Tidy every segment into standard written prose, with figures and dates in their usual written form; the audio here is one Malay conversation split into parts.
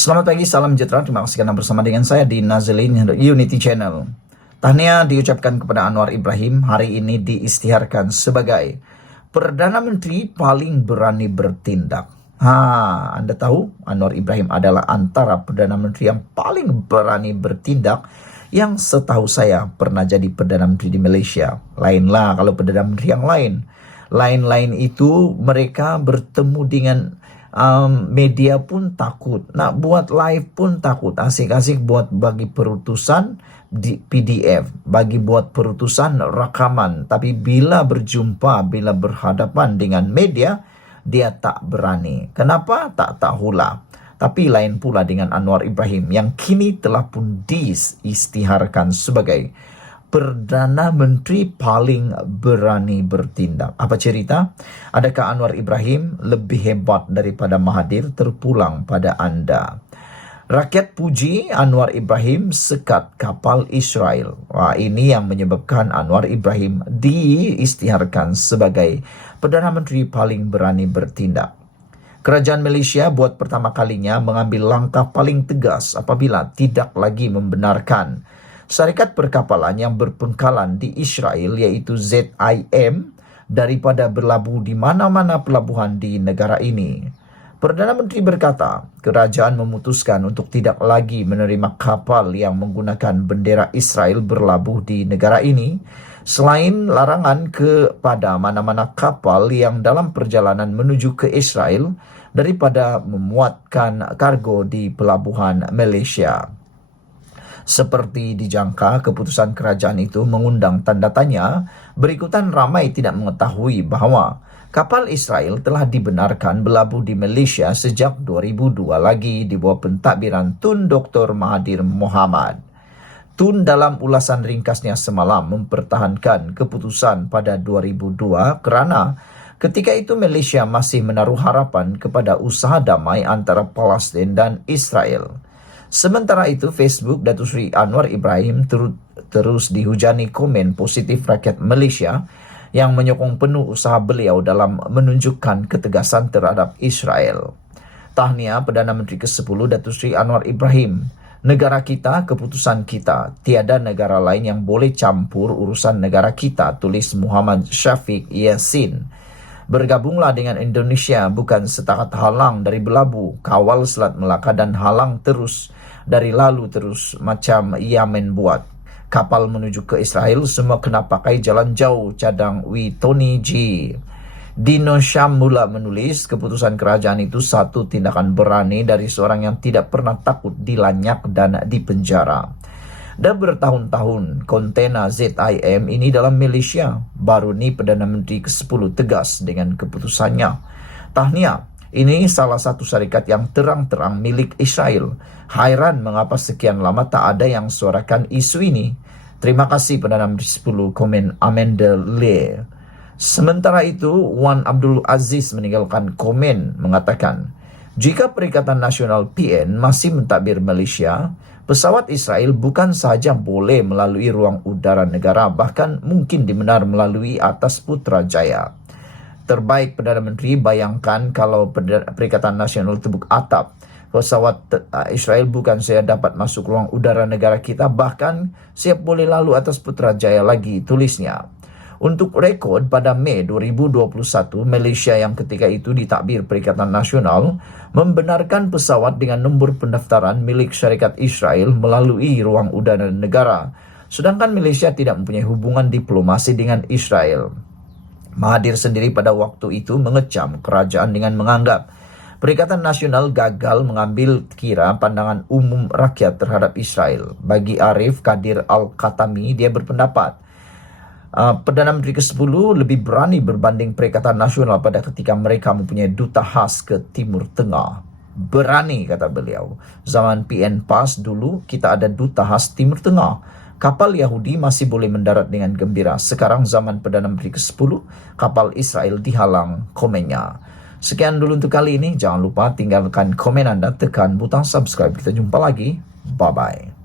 Selamat pagi, salam sejahtera. Terima kasih karena bersama dengan saya di Nazilin Unity Channel. Tahniah diucapkan kepada Anwar Ibrahim, hari ini diisytiharkan sebagai Perdana Menteri paling berani bertindak. Anda tahu Anwar Ibrahim adalah antara Perdana Menteri yang paling berani bertindak yang setahu saya pernah jadi Perdana Menteri di Malaysia. Lainlah kalau Perdana Menteri yang lain. Lain-lain itu mereka bertemu dengan media pun takut, nak buat live pun takut, asik-asik buat bagi perutusan di PDF, bagi buat perutusan rakaman, tapi bila berjumpa, bila berhadapan dengan media, dia tak berani. Kenapa? Tak tahulah. Tapi lain pula dengan Anwar Ibrahim yang kini telah pun diisytiharkan sebagai Perdana Menteri paling berani bertindak. Apa cerita? Adakah Anwar Ibrahim lebih hebat daripada Mahathir? Terpulang pada anda. Rakyat puji Anwar Ibrahim sekat kapal Israel. Ini yang menyebabkan Anwar Ibrahim diisytiharkan sebagai Perdana Menteri paling berani bertindak. Kerajaan Malaysia buat pertama kalinya mengambil langkah paling tegas apabila tidak lagi membenarkan syarikat perkapalan yang berpengkalan di Israel iaitu ZIM daripada berlabuh di mana-mana pelabuhan di negara ini. Perdana Menteri berkata, kerajaan memutuskan untuk tidak lagi menerima kapal yang menggunakan bendera Israel berlabuh di negara ini, selain larangan kepada mana-mana kapal yang dalam perjalanan menuju ke Israel daripada memuatkan kargo di pelabuhan Malaysia. Seperti dijangka, keputusan kerajaan itu mengundang tanda tanya. Berikutan ramai tidak mengetahui bahawa kapal Israel telah dibenarkan berlabuh di Malaysia sejak 2002 lagi di bawah pentadbiran Tun Dr. Mahathir Mohamad. Tun dalam ulasan ringkasnya semalam mempertahankan keputusan pada 2002 kerana ketika itu Malaysia masih menaruh harapan kepada usaha damai antara Palestin dan Israel. Sementara itu, Facebook Datuk Seri Anwar Ibrahim terus dihujani komen positif rakyat Malaysia yang menyokong penuh usaha beliau dalam menunjukkan ketegasan terhadap Israel. Tahniah Perdana Menteri ke-10 Datuk Seri Anwar Ibrahim. Negara kita, keputusan kita. Tiada negara lain yang boleh campur urusan negara kita, tulis Muhammad Syafiq Yassin. Bergabunglah dengan Indonesia bukan setakat halang dari berlabuh, kawal Selat Melaka dan halang terus dari lalu terus macam Yemen buat. Kapal menuju ke Israel semua kena pakai jalan jauh, cadang Tony G. Dino Syam mula menulis, keputusan kerajaan itu satu tindakan berani dari seorang yang tidak pernah takut dilanyak dan dipenjara. Dah bertahun-tahun kontena ZIM ini dalam Malaysia. Baru ni Perdana Menteri ke-10 tegas dengan keputusannya. Tahniah, ini salah satu syarikat yang terang-terang milik Israel. Hairan mengapa sekian lama tak ada yang suarakan isu ini. Terima kasih Perdana Menteri 10, komen Amanda Le. Sementara itu, Wan Abdul Aziz meninggalkan komen mengatakan, jika Perikatan Nasional PN masih mentadbir Malaysia, pesawat Israel bukan sahaja boleh melalui ruang udara negara, bahkan mungkin dibenar melalui atas Putrajaya. Terbaik Perdana Menteri, bayangkan kalau Perikatan Nasional tebuk atap, pesawat Israel bukan saya dapat masuk ruang udara negara kita, bahkan siap boleh lalu atas Putrajaya lagi, tulisnya. Untuk rekod, pada Mei 2021, Malaysia yang ketika itu ditakbir Perikatan Nasional membenarkan pesawat dengan nombor pendaftaran milik syarikat Israel melalui ruang udara negara. Sedangkan Malaysia tidak mempunyai hubungan diplomasi dengan Israel. Mahathir sendiri pada waktu itu mengecam kerajaan dengan menganggap Perikatan Nasional gagal mengambil kira pandangan umum rakyat terhadap Israel. Bagi Arif Kadir Al-Khatami, dia berpendapat Perdana Menteri ke-10 lebih berani berbanding Perikatan Nasional pada ketika mereka mempunyai duta khas ke Timur Tengah. Berani, kata beliau. Zaman PN PAS dulu kita ada duta khas Timur Tengah. Kapal Yahudi masih boleh mendarat dengan gembira. Sekarang zaman Perdana Menteri ke-10, kapal Israel dihalang, komennya. Sekian dulu untuk kali ini. Jangan lupa tinggalkan komen anda, tekan butang subscribe. Kita jumpa lagi. Bye-bye.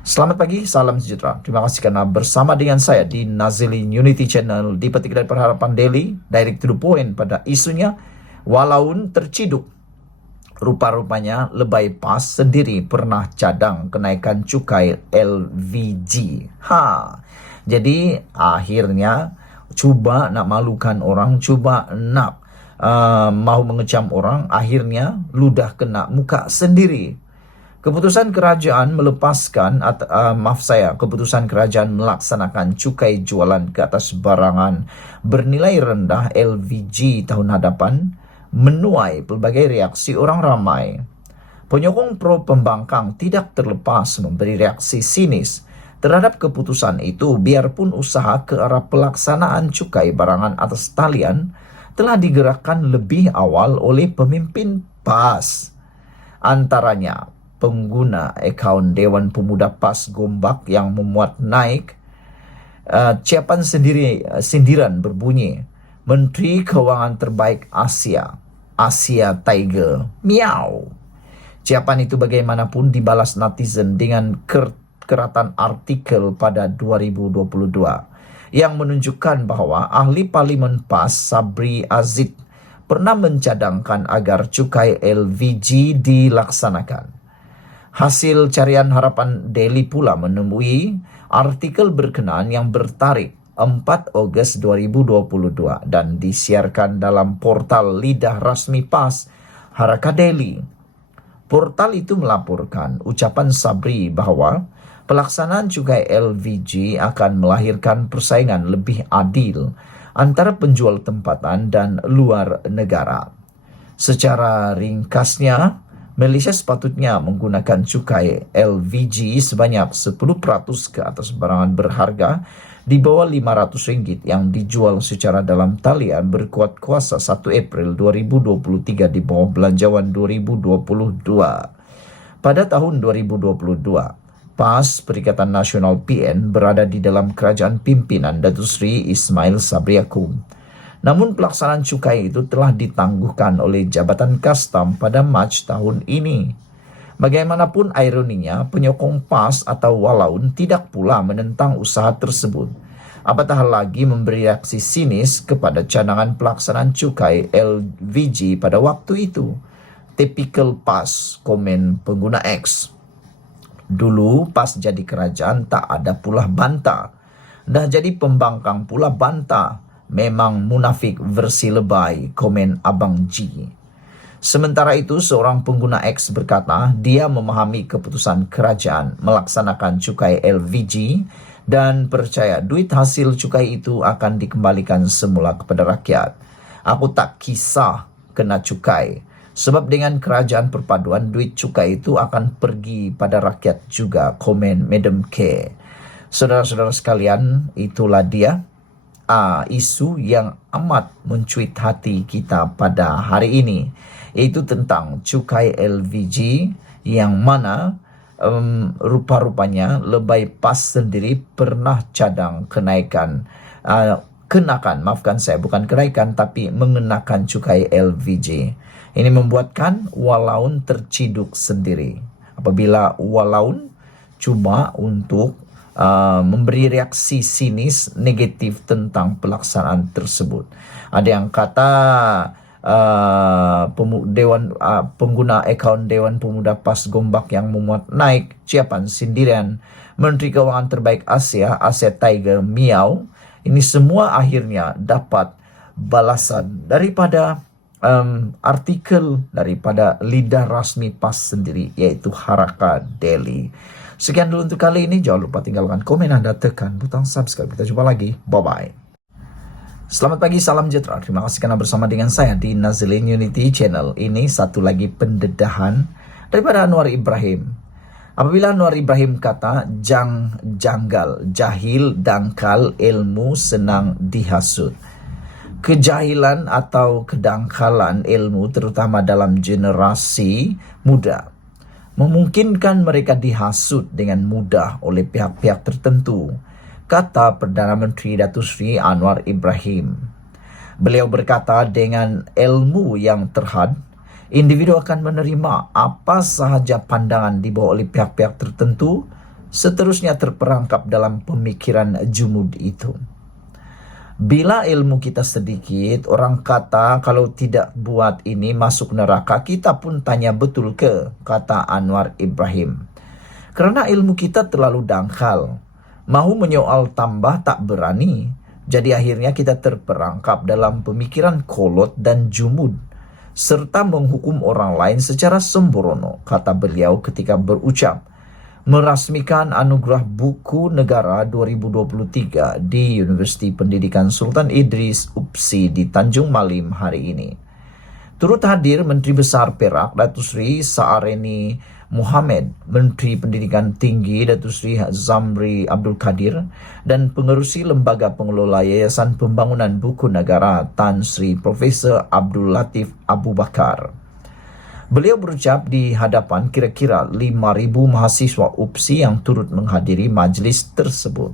Selamat pagi, salam sejahtera. Terima kasih karena bersama dengan saya di Nazilin Unity Channel di Petik dari Perharapan Daily, direct to the point pada isunya, walaupun terciduk Rupa-rupanya Lebay PAS sendiri pernah cadang kenaikan cukai LVG. Jadi akhirnya cuba nak malukan orang, cuba nak mau mengecam orang, akhirnya ludah kena muka sendiri. Keputusan kerajaan keputusan kerajaan melaksanakan cukai jualan ke atas barangan bernilai rendah LVG tahun hadapan menuai pelbagai reaksi orang ramai. Penyokong pro pembangkang tidak terlepas memberi reaksi sinis terhadap keputusan itu, biarpun usaha ke arah pelaksanaan cukai barangan atas talian telah digerakkan lebih awal oleh pemimpin PAS. Antaranya pengguna akaun Dewan Pemuda PAS Gombak yang memuat naik. Ciapan sindiran berbunyi, Menteri Keuangan terbaik Asia Tiger, miau. Ciapan itu bagaimanapun dibalas netizen dengan keratan artikel pada 2022 yang menunjukkan bahwa ahli parlimen PAS Sabri Azid pernah mencadangkan agar cukai LVG dilaksanakan. Hasil carian Harapan Daily pula menemui artikel berkenaan yang bertarikh 4 Ogos 2022 dan disiarkan dalam portal lidah rasmi PAS, Haraka Daily. Portal itu melaporkan ucapan Sabri bahwa pelaksanaan cukai LVG akan melahirkan persaingan lebih adil antara penjual tempatan dan luar negara. Secara ringkasnya, Malaysia sepatutnya menggunakan cukai LVG sebanyak 10% ke atas barangan berharga di bawah RM500 yang dijual secara dalam talian berkuat kuasa 1 April 2023 di bawah Belanjawan 2022. Pada tahun 2022, PAS Perikatan Nasional PN berada di dalam kerajaan pimpinan Datuk Seri Ismail Sabri Yaakob. Namun pelaksanaan cukai itu telah ditangguhkan oleh Jabatan Kastam pada Mac tahun ini. Bagaimanapun ironinya, penyokong PAS atau Walaun tidak pula menentang usaha tersebut. Apatah lagi memberi reaksi sinis kepada cadangan pelaksanaan cukai LVG pada waktu itu. Typical PAS, komen pengguna X. Dulu PAS jadi kerajaan tak ada pula bantah. Dah jadi pembangkang pula bantah. Memang munafik versi lebay, komen Abang G. Sementara itu, seorang pengguna X berkata dia memahami keputusan kerajaan melaksanakan cukai LVG dan percaya duit hasil cukai itu akan dikembalikan semula kepada rakyat. Aku tak kisah kena cukai, sebab dengan kerajaan perpaduan duit cukai itu akan pergi pada rakyat juga, komen Madam K. Saudara-saudara sekalian, itulah dia isu yang amat mencuit hati kita pada hari ini, yaitu tentang cukai LVG yang mana rupa-rupanya Lebay PAS sendiri pernah cadang kenakan tapi mengenakan cukai LVG. Ini membuatkan Walaun terciduk sendiri apabila Walaun cuma untuk memberi reaksi sinis negatif tentang pelaksanaan tersebut. Ada yang kata pengguna akaun Dewan Pemuda PAS Gombak yang memuat naik, ciapan sindiran Menteri Keuangan terbaik Asia Tiger, miau. Ini semua akhirnya dapat balasan daripada artikel daripada lidah rasmi PAS sendiri, yaitu Haraka Daily. Sekian dulu untuk kali ini. Jangan lupa tinggalkan komen Anda, tekan butang subscribe. Kita jumpa lagi. Bye-bye. Selamat pagi, salam sejahtera. Terima kasih karena bersama dengan saya di Nazilin Unity Channel. Ini satu lagi pendedahan daripada Anwar Ibrahim. Apabila Anwar Ibrahim kata, janggal, jahil, dangkal, ilmu senang dihasut. Kejahilan atau kedangkalan ilmu terutama dalam generasi muda memungkinkan mereka dihasut dengan mudah oleh pihak-pihak tertentu, kata Perdana Menteri Datuk Seri Anwar Ibrahim. Beliau berkata dengan ilmu yang terhad, individu akan menerima apa sahaja pandangan dibawa oleh pihak-pihak tertentu, seterusnya terperangkap dalam pemikiran jumud itu. Bila ilmu kita sedikit, orang kata kalau tidak buat ini masuk neraka, kita pun tanya betul ke, kata Anwar Ibrahim. Karena ilmu kita terlalu dangkal, mau menyoal tambah tak berani, jadi akhirnya kita terperangkap dalam pemikiran kolot dan jumud, serta menghukum orang lain secara sembrono, kata beliau ketika berucap merasmikan anugerah buku negara 2023 di Universiti Pendidikan Sultan Idris UPSI di Tanjung Malim hari ini. Turut hadir Menteri Besar Perak Datuk Seri Saareni Mohammed, Menteri Pendidikan Tinggi Datuk Seri Zamri Abdul Kadir, dan Pengerusi Lembaga Pengelola Yayasan Pembangunan Buku Negara Tan Sri Profesor Abdul Latif Abu Bakar. Beliau berucap di hadapan kira-kira 5.000 mahasiswa UPSI yang turut menghadiri majlis tersebut.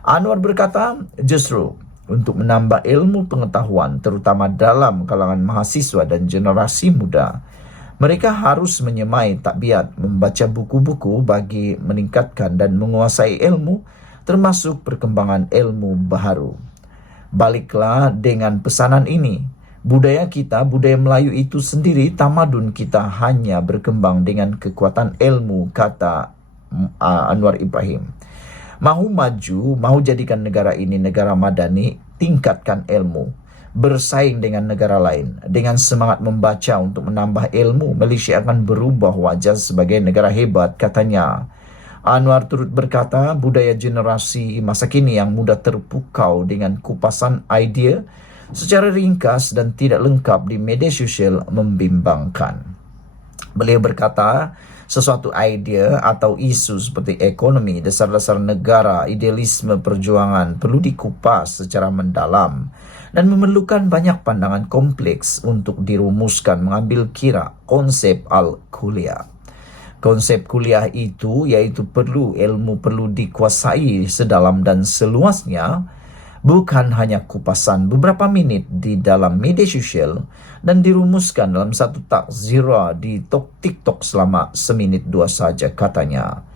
Anwar berkata, justru untuk menambah ilmu pengetahuan terutama dalam kalangan mahasiswa dan generasi muda, mereka harus menyemai takbiat membaca buku-buku bagi meningkatkan dan menguasai ilmu, termasuk perkembangan ilmu baharu. Baliklah dengan pesanan ini. Budaya kita, budaya Melayu itu sendiri, tamadun kita hanya berkembang dengan kekuatan ilmu, kata Anwar Ibrahim. Mahu maju, mahu jadikan negara ini negara madani, tingkatkan ilmu. Bersaing dengan negara lain. Dengan semangat membaca untuk menambah ilmu, Malaysia akan berubah wajah sebagai negara hebat, katanya. Anwar turut berkata, budaya generasi masa kini yang mudah terpukau dengan kupasan idea secara ringkas dan tidak lengkap di media sosial membimbangkan. Beliau berkata, sesuatu idea atau isu seperti ekonomi, dasar-dasar negara, idealisme perjuangan perlu dikupas secara mendalam dan memerlukan banyak pandangan kompleks untuk dirumuskan mengambil kira konsep al-kuliah. Konsep kuliah itu yaitu ilmu perlu dikuasai sedalam dan seluasnya, bukan hanya kupasan beberapa menit di dalam media sosial dan dirumuskan dalam satu takzira di TikTok selama seminit dua saja, katanya.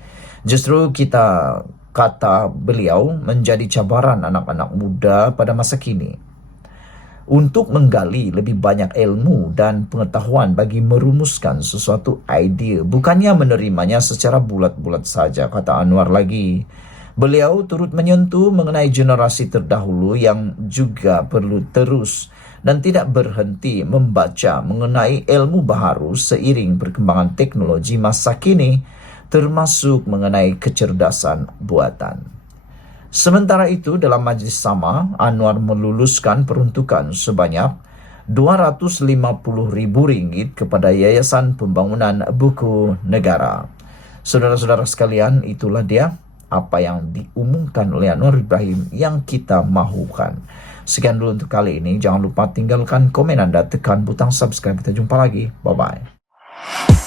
Justru kita, kata beliau, menjadi cabaran anak-anak muda pada masa kini untuk menggali lebih banyak ilmu dan pengetahuan bagi merumuskan sesuatu idea, bukannya menerimanya secara bulat-bulat saja, kata Anwar lagi. Beliau turut menyentuh mengenai generasi terdahulu yang juga perlu terus dan tidak berhenti membaca mengenai ilmu baharu seiring perkembangan teknologi masa kini, termasuk mengenai kecerdasan buatan. Sementara itu, dalam majlis sama, Anwar meluluskan peruntukan sebanyak RM250.000 kepada Yayasan Pembangunan Buku Negara. Saudara-saudara sekalian, itulah dia apa yang diumumkan oleh Anwar Ibrahim yang kita mahukan. Sekian dulu untuk kali ini. Jangan lupa tinggalkan komen Anda, tekan butang subscribe. Kita jumpa lagi. Bye-bye.